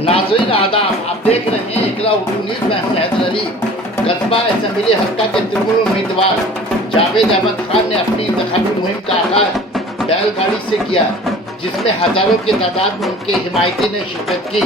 नाज़रीन आदाब, आप देख रहे हैं इकरा उर्दू न्यूज़ में हूं हैदर अली। कस्बा اسمبلی हल्का के तृणमूल उम्मीदवार जावेद अहमद खान ने अपनी इंतखाबी मुहिम का आगाज बैलगाड़ी से किया, जिसमें हजारों की तादाद में उनके हिमायती ने शिरकत की।